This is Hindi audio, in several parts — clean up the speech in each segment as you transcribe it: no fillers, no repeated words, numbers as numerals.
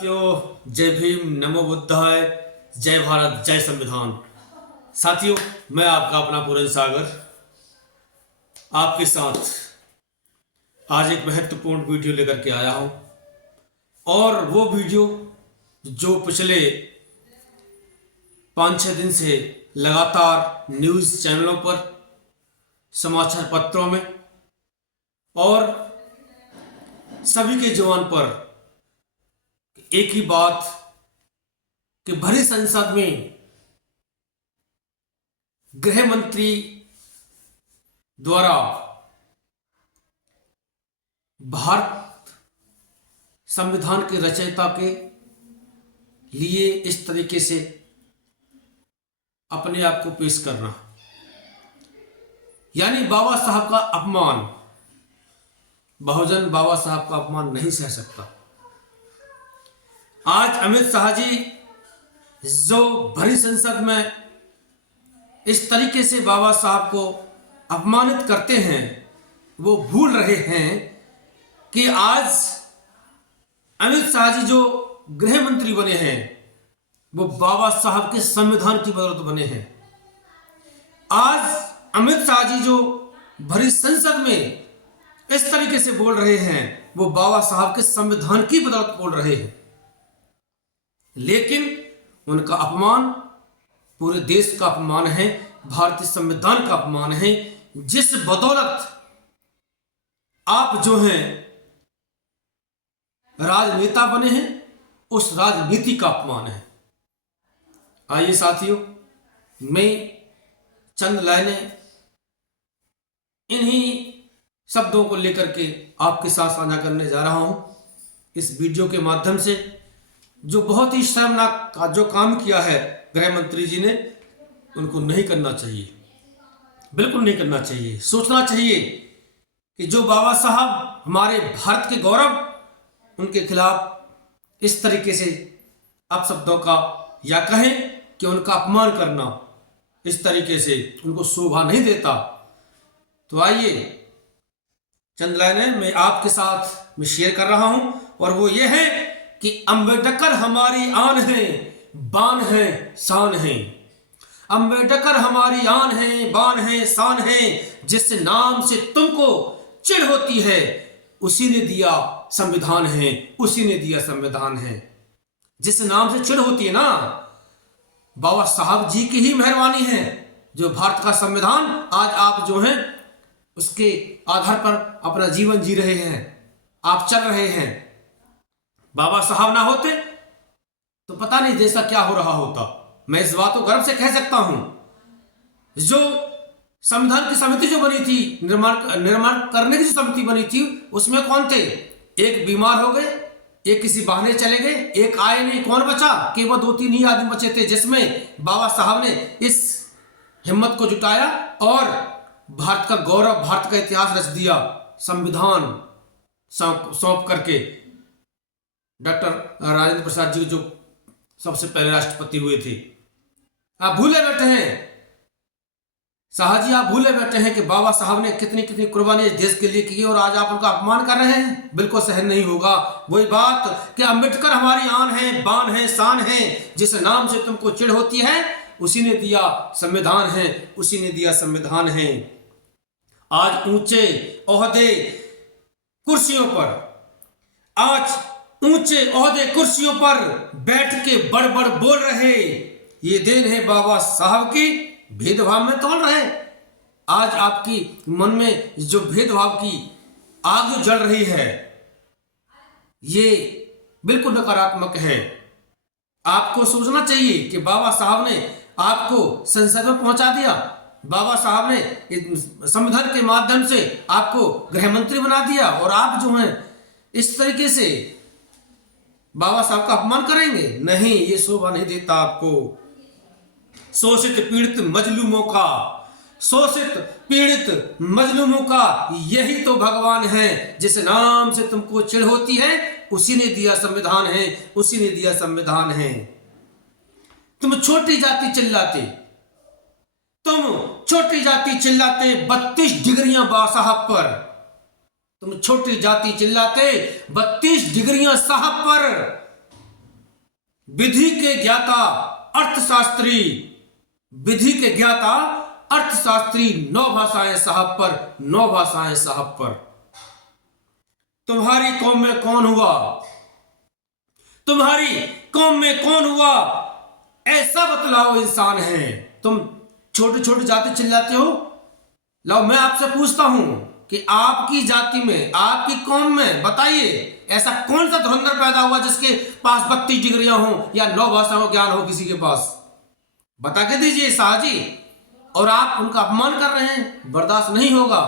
साथियों, जय भीम, नमो बुद्धाय, जय भारत, जय संविधान। साथियों, मैं आपका अपना पूरन सागर आपके साथ आज एक महत्वपूर्ण वीडियो लेकर के आया हूं। और वो वीडियो जो पिछले 5-6 दिन से लगातार न्यूज़ चैनलों पर, समाचार पत्रों में और सभी के जुबान पर एक ही बात कि भरी संसद में गृह मंत्री द्वारा भारत संविधान के रचयिता के लिए इस तरीके से अपने आप को पेश करना, यानी बाबा साहब का अपमान, बहुजन बाबा साहब का अपमान नहीं सह सकता। आज अमित शाह जी जो भरी संसद में इस तरीके से बाबा साहब को अपमानित करते हैं, वो भूल रहे हैं कि आज अमित शाह जी जो गृह मंत्री बने हैं वो बाबा साहब के संविधान की बदौलत बने हैं। आज अमित शाह जी जो भरी संसद में इस तरीके से बोल रहे हैं वो बाबा साहब के संविधान की बदौलत बोल रहे हैं। लेकिन उनका अपमान पूरे देश का अपमान है, भारतीय संविधान का अपमान है, जिस बदौलत आप जो हैं राजनेता बने हैं, उस राजनीति का अपमान है। आइए साथियों, मैं चंद लाइनें इन्हीं शब्दों को लेकर के आपके साथ साझा करने जा रहा हूं इस वीडियो के माध्यम से। जो बहुत ही शर्मनाक जो काम किया है गृह मंत्री जी ने, उनको नहीं करना चाहिए, बिल्कुल नहीं करना चाहिए। सोचना चाहिए कि जो बाबा साहब हमारे भारत के गौरव, उनके खिलाफ इस तरीके से अपशब्दों का या कहें कि उनका अपमान करना इस तरीके से उनको शोभा नहीं देता। तो आइए चंद लाइनें मैं आपके साथ में शेयर कर रहा हूं, और वो ये है कि अंबेडकर हमारी आन है, बान है, शान है। अंबेडकर हमारी आन है, बान है, शान है। जिस नाम से तुमको चिढ़ होती है उसी ने दिया संविधान है, उसी ने दिया संविधान है। जिस नाम से चिढ़ होती है ना, बाबा साहब जी की ही मेहरबानी है जो भारत का संविधान आज आप जो हैं उसके आधार पर अपना जीवन जी रहे हैं, आप चल रहे हैं। बाबा साहब ना होते तो पता नहीं देश का क्या हो रहा होता। मैं इस बात को गर्व से कह सकता हूं। जो संविधान की समिति जो बनी थी, निर्माण करने की जो समिति बनी थी, उसमें कौन थे? एक बीमार हो गए, एक किसी बहाने चले गए, एक आए नहीं, कौन बचा? केवल 2-3 ही आदमी बचे थे, जिसमें बाबा साहब ने इस हिम्मत को जुटाया और भारत का गौरव, भारत का इतिहास रच दिया। संविधान सौंप करके डॉक्टर राजेंद्र प्रसाद जी जो सबसे पहले राष्ट्रपति हुए थे। आप भूले बैठे हैं शाह जी, आप भूले बैठे हैं कि बाबा साहब ने कितनी कितनी कुर्बानी इस देश के लिए की, और आज आप उनका अपमान कर रहे हैं। बिल्कुल सहन नहीं होगा। वही बात कि अंबेडकर हमारी आन है, बान है, शान है। जिस नाम से तुमको चिढ़ होती है उसी ने दिया संविधान है, उसी ने दिया संविधान है। आज ऊंचे ओहदे कुर्सियों पर, आज ऊंचे ओहदे कुर्सियों पर बैठ के बड़ बोल रहे, ये देन है बाबा साहब की। भेदभाव में तोड़ रहे। आज आपकी मन में जो भेदभाव की आग जल रही है, ये बिल्कुल नकारात्मक है। आपको सोचना चाहिए कि बाबा साहब ने आपको संसद में पहुंचा दिया, बाबा साहब ने संविधान के माध्यम से आपको गृह मंत्री बना दिया, और आप जो हैं इस तरीके से बाबा साहब का अपमान करेंगे? नहीं, ये शोभा नहीं देता आपको। शोषित पीड़ित मजलूमों का, शोषित पीड़ित मजलूमों का यही तो भगवान है। जिस नाम से तुमको चिढ़ होती है उसी ने दिया संविधान है, उसी ने दिया संविधान है। तुम छोटी जाति चिल्लाते, तुम छोटी जाति चिल्लाते 32 डिग्रियां बाबा साहब पर, तुम छोटी जाति चिल्लाते 32 डिग्रियां साहब पर, विधि के ज्ञाता अर्थशास्त्री, विधि के ज्ञाता अर्थशास्त्री, 9 भाषाएं साहब पर, 9 भाषाएं साहब पर। तुम्हारी कौम में कौन हुआ, तुम्हारी कौम में कौन हुआ ऐसा बतलाओ इंसान है। तुम छोटे छोटे जाति चिल्लाते हो। लो मैं आपसे पूछता हूं कि आपकी जाति में, आपकी कौम में बताइए ऐसा कौन सा धुरंधर पैदा हुआ जिसके पास 32 डिग्रियां हो या 9 भाषाओं का ज्ञान हो किसी के पास, बता के दीजिए शाहजी। और आप उनका अपमान कर रहे हैं, बर्दाश्त नहीं होगा।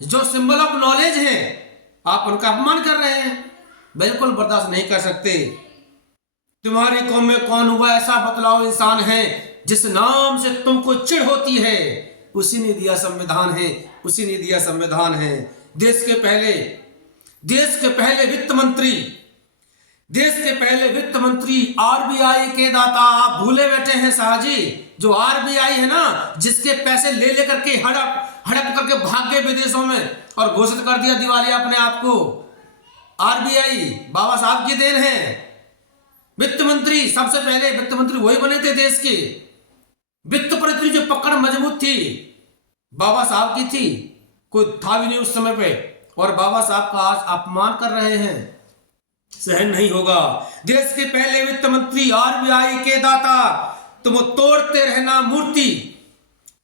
जो सिंबल ऑफ नॉलेज है आप उनका अपमान कर रहे हैं, बिल्कुल बर्दाश्त नहीं कर सकते। तुम्हारी कौम में कौन हुआ ऐसा बतलाओ इंसान है जिस नाम से तुमको चिढ़ होती है, उसी ने दिया संविधान है, उसी ने दिया संविधान है। देश के पहले वित्त मंत्री, देश के पहले वित्त मंत्री आरबीआई के दाता आप भूले बैठे हैं शाहजी। जो आरबीआई है ना, जिसके पैसे ले लेकर के हड़प करके भाग गए विदेशों में और घोषित कर दिया दिवालिया अपने आप को। आरबीआई बाबा साहब की देन है। वित्त मंत्री, सबसे पहले वित्त मंत्री वही बने थे देश के। वित्त मंत्री जो पकड़ मजबूत थी बाबा साहब की थी, कोई था भी नहीं उस समय पे, और बाबा साहब का आज अपमान कर रहे हैं, सहन नहीं होगा। देश के पहले वित्त मंत्री आरबीआई के दाता, तुम तोड़ते रहना मूर्ति,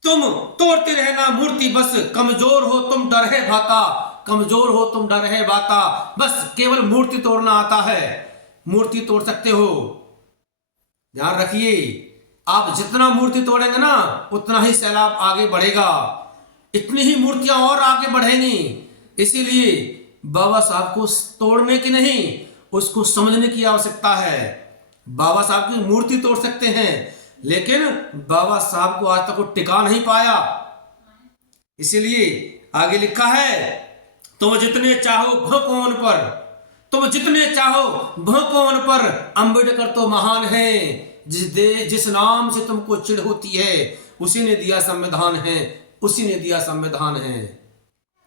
तुम तोड़ते रहना मूर्ति, बस कमजोर हो तुम डर है भाता, कमजोर हो तुम डर है भाता। बस केवल मूर्ति तोड़ना आता है, मूर्ति तोड़ सकते हो। ध्यान रखिए, आप जितना मूर्ति तोड़ेंगे ना उतना ही सैलाब आगे बढ़ेगा, इतनी ही मूर्तियां और आगे बढ़ेंगी। इसीलिए बाबा साहब को तोड़ने की नहीं, उसको समझने की आवश्यकता है। बाबा साहब की मूर्ति तोड़ सकते हैं, लेकिन बाबा साहब को आज तक वो टिका नहीं पाया। इसीलिए आगे लिखा है, तुम जितने चाहो भोंको उन पर, तुम जितने चाहो भोंको उन पर, अंबेडकर तो महान है। जिस नाम से तुमको चिढ़ होती है उसी ने दिया संविधान है, उसी ने दिया संविधान है।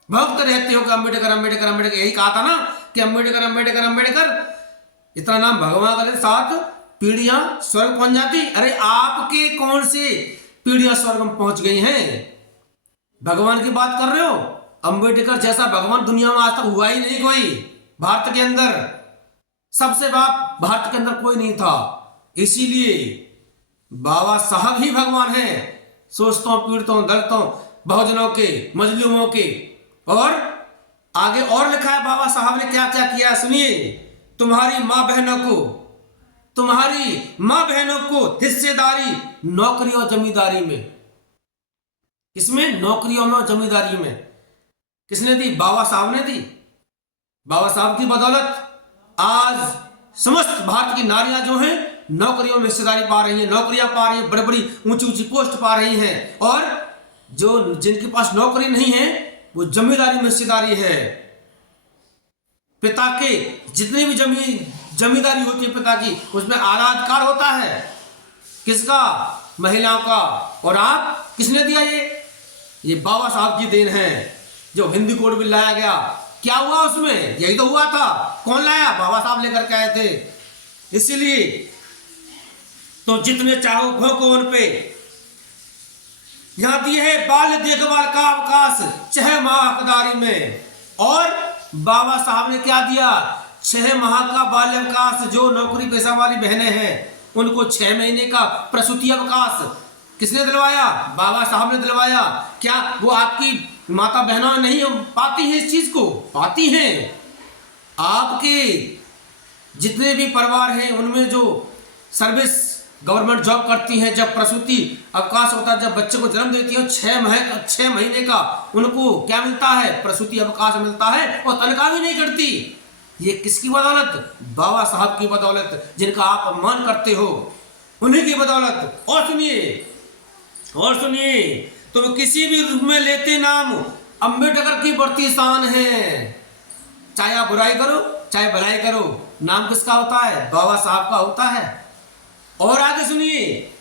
भक्त रहते हो कि अम्बेडकर अम्बेडकर अम्बेडकर, यही कहा था ना कि अम्बेडकर अम्बेडकर अम्बेडकर, इतना नाम भगवान का 7 पीढ़ियां स्वर्ग पहुंच जाती। अरे आपके कौन से पीढ़ियां स्वर्ग में पहुंच गई हैं? भगवान की बात कर रहे हो? अम्बेडकर जैसा भगवान दुनिया में आज तक हुआ ही नहीं कोई। भारत के अंदर सबसे बाप भारत के अंदर कोई नहीं था, इसीलिए बाबा साहब ही भगवान है। सोचतों, पीड़ितों, दलितों, बहुजनों के, मजलूमों के। और आगे और लिखा है बाबा साहब ने क्या क्या किया, सुनिए। तुम्हारी मां बहनों को, तुम्हारी मां बहनों को हिस्सेदारी नौकरी और जमींदारी में। किसमें? नौकरियों में और जमींदारी में। किसने दी? बाबा साहब ने दी। बाबा साहब की बदौलत आज समस्त भारत की नारियां जो हैं नौकरियों में हिस्सेदारी पा रही हैं, नौकरियां पा रही हैं, बड़ी बड़ी ऊंची ऊंची पोस्ट पा रही हैं। और जो जिनके पास नौकरी नहीं है वो जमींदारी में हिस्सेदारी है। पिता के जितनी भी जमींदारी होती है पिता की, उसमें आला अधिकार होता है। किसका? महिलाओं का। और आप किसने दिया? ये बाबा साहब की देन है। जो हिंदी कोड बिल लाया गया, क्या हुआ उसमें? यही तो हुआ था। कौन लाया? बाबा साहब लेकर के आए थे। इसीलिए तो जितने चाहो भोंको उन पे। यहां दिए है बाल देखभाल का अवकाश 6 माह हकदारी में। और बाबा साहब ने क्या दिया? 6 माह का बाल अवकाश। जो नौकरी पेशा वाली बहनें हैं उनको 6 महीने का प्रसूति अवकाश किसने दिलवाया? बाबा साहब ने दिलवाया। क्या वो आपकी माता बहनों नहीं पाती हैं इस चीज को? पाती हैं। आपके जितने भी परिवार हैं उनमें जो सर्विस गवर्नमेंट जॉब करती हैं, जब प्रसूति अवकाश होता है, जब बच्चे को जन्म देती है 6 महीने का उनको क्या मिलता है? प्रसूति अवकाश मिलता है, और तनख्वाह भी नहीं करती। ये किसकी बदौलत? बाबा साहब की बदौलत, जिनका आप अपमान करते हो, उन्हीं की बदौलत। और सुनिए, तुम किसी भी रूप में लेते नाम, अंबेडकर की बढ़ती शान है। चाहे आप बुराई करो चाहे भलाई करो, नाम किसका होता है? बाबा साहब का होता है। और आगे सुनिए,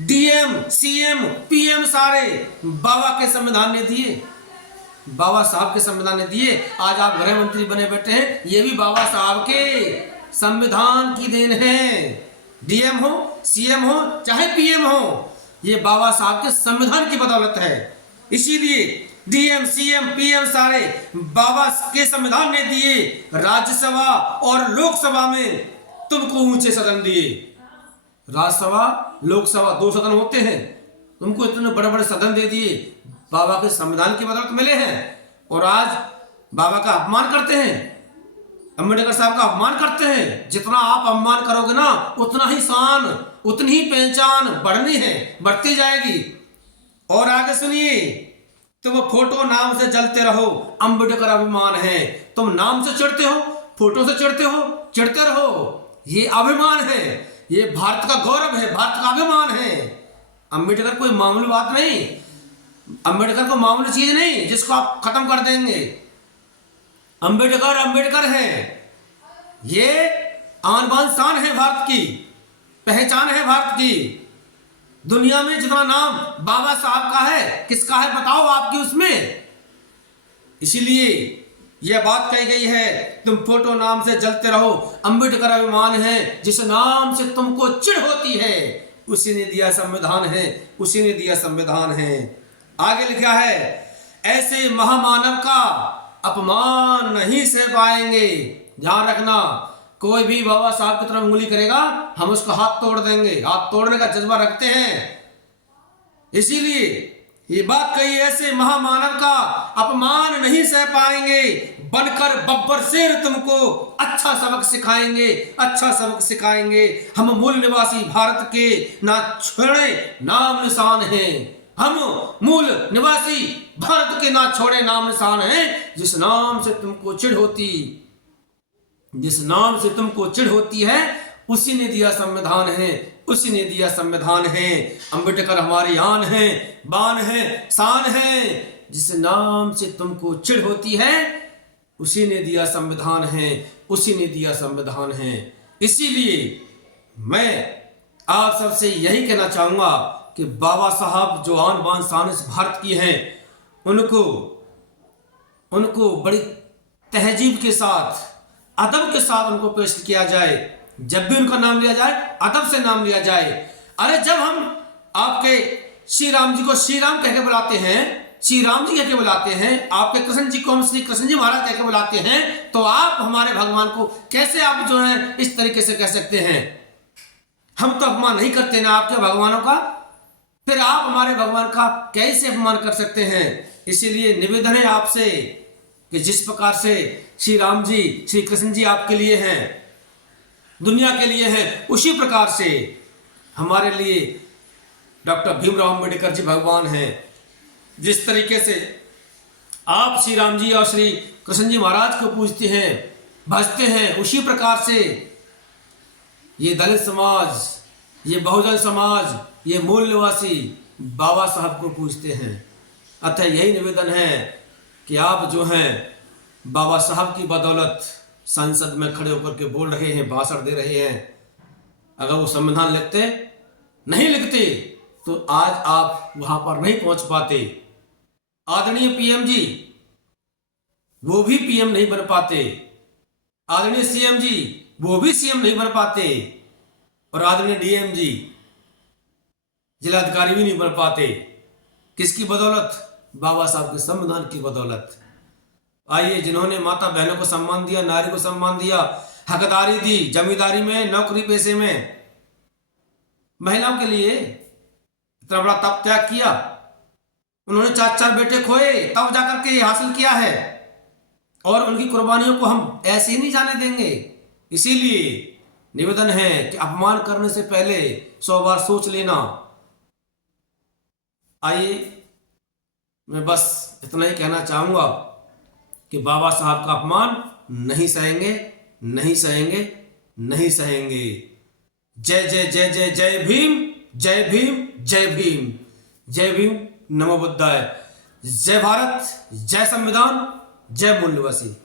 डीएम, सीएम, पीएम सारे बाबा के संविधान ने दिए, बाबा साहब के संविधान ने दिए। आज आप गृह मंत्री बने बैठे हैं, ये भी बाबा साहब के संविधान की देन है। डीएम हो, सीएम हो, चाहे पीएम हो, ये बाबा साहब के संविधान की बदौलत है। इसीलिए डीएम, सीएम, पीएम सारे बाबा के संविधान ने दिए। राज्यसभा और लोकसभा में तुमको ऊंचे सदन दिए। राज्यसभा, लोकसभा 2 सदन होते हैं, तुमको इतने बड़े बड़े सदन दे दिए, बाबा के संविधान की बदौलत मिले हैं। और आज बाबा का अपमान करते हैं, अम्बेडकर साहब का अपमान करते हैं। जितना आप अपमान करोगे ना, उतना ही शान, उतनी ही पहचान बढ़नी है, बढ़ती जाएगी। और आगे सुनिए, तुम फोटो नाम से जलते रहो, अम्बेडकर अभिमान है। तुम नाम से चिढ़ते हो, फोटो से चिढ़ते हो, चिढ़ते रहो। ये अभिमान है, ये भारत का गौरव है, भारत का अभिमान है। अम्बेडकर कोई मामूली बात नहीं, अम्बेडकर को मामूली चीज नहीं जिसको आप खत्म कर देंगे। अम्बेडकर अम्बेडकर है, ये आन बान शान है, भारत की पहचान है, भारत की। दुनिया में जितना नाम बाबा साहब का है, किसका है बताओ आपकी उसमें। इसीलिए यह बात कही गई है, तुम फोटो नाम से जलते रहो, अम्बेडकर अभिमान है। जिस नाम से तुमको चिढ़ होती है, उसी ने दिया संविधान है, उसी ने दिया संविधान है। आगे लिखा है, ऐसे महामानव का अपमान नहीं सह पाएंगे। ध्यान रखना, कोई भी बाबा साहब की तरफ उंगली करेगा, हम उसका हाथ तोड़ देंगे। हाथ तोड़ने का जज्बा रखते हैं, इसीलिए ये बात कही, ऐसे महामानव का अपमान नहीं सह पाएंगे। बनकर बब्बर शेर तुमको अच्छा सबक सिखाएंगे, अच्छा सबक सिखाएंगे। हम मूल निवासी भारत के ना छोड़े नाम निशान हैं। हम मूल निवासी भारत के ना छोड़े नाम निशान हैं। जिस नाम से तुमको चिढ़ होती, जिस नाम से तुमको चिढ़ होती है, उसी ने दिया संविधान है, उसी ने दिया संविधान है। अम्बेडकर हमारी आन है, बान है, शान है। जिस नाम से तुमको चिढ़ होती है, उसी ने दिया संविधान है, उसी ने दिया संविधान है। इसीलिए मैं आप सबसे यही कहना चाहूंगा कि बाबा साहब जो आन बान शान इस भारत की हैं, उनको बड़ी तहजीब के साथ, अदब के साथ उनको पेश किया जाए। जब भी उनका नाम लिया जाए, अदब से नाम लिया जाए। अरे जब हम आपके श्री राम जी को श्री राम कह के बुलाते हैं, श्री राम जी कह के बुलाते हैं, आपके कृष्ण जी को हम श्री कृष्ण जी महाराज कह के बुलाते हैं, तो आप हमारे भगवान को कैसे आप जो है इस तरीके से कह सकते हैं? हम तो अपमान नहीं करते ना आपके भगवानों का, फिर आप हमारे भगवान का कैसे अपमान कर सकते हैं? इसीलिए निवेदन है आपसे कि जिस प्रकार से श्री राम जी, श्री कृष्ण जी आपके लिए हैं, दुनिया के लिए हैं, उसी प्रकार से हमारे लिए डॉक्टर भीमराव अंबेडकर जी भगवान हैं। जिस तरीके से आप श्री राम जी और श्री कृष्ण जी महाराज को पूजते हैं, भजते हैं, उसी प्रकार से ये दलित समाज, ये बहुजन समाज, ये मूल निवासी बाबा साहब को पूजते हैं। अतः यही निवेदन है कि आप जो हैं बाबा साहब की बदौलत संसद में खड़े होकर के बोल रहे हैं, भाषण दे रहे हैं। अगर वो संविधान लिखते, नहीं लिखते, तो आज आप वहां पर नहीं पहुंच पाते। आदरणीय पीएम जी, वो भी पीएम नहीं बन पाते। आदरणीय सीएम जी, वो भी सीएम नहीं बन पाते। और आदरणीय डीएम जी, जिलाधिकारी भी नहीं बन पाते। किसकी बदौलत? बाबा साहब के संविधान की बदौलत। आइए, जिन्होंने माता बहनों को सम्मान दिया, नारी को सम्मान दिया, हकदारी दी, जमींदारी में, नौकरी पेशे में, महिलाओं के लिए इतना बड़ा तप त्याग किया। उन्होंने 4 बेटे खोए, तब जाकर के ये हासिल किया है। और उनकी कुर्बानियों को हम ऐसे ही नहीं जाने देंगे। इसीलिए निवेदन है कि अपमान करने से पहले 100 बार सोच लेना। आइए, मैं बस इतना ही कहना चाहूंगा कि बाबा साहब का अपमान नहीं सहेंगे, नहीं सहेंगे, नहीं सहेंगे। जय जय जय जय जय भीम, जय भीम, जय भीम, जय भीम, नमो बुद्धाय। जय भारत, जय संविधान, जय मूल निवासी।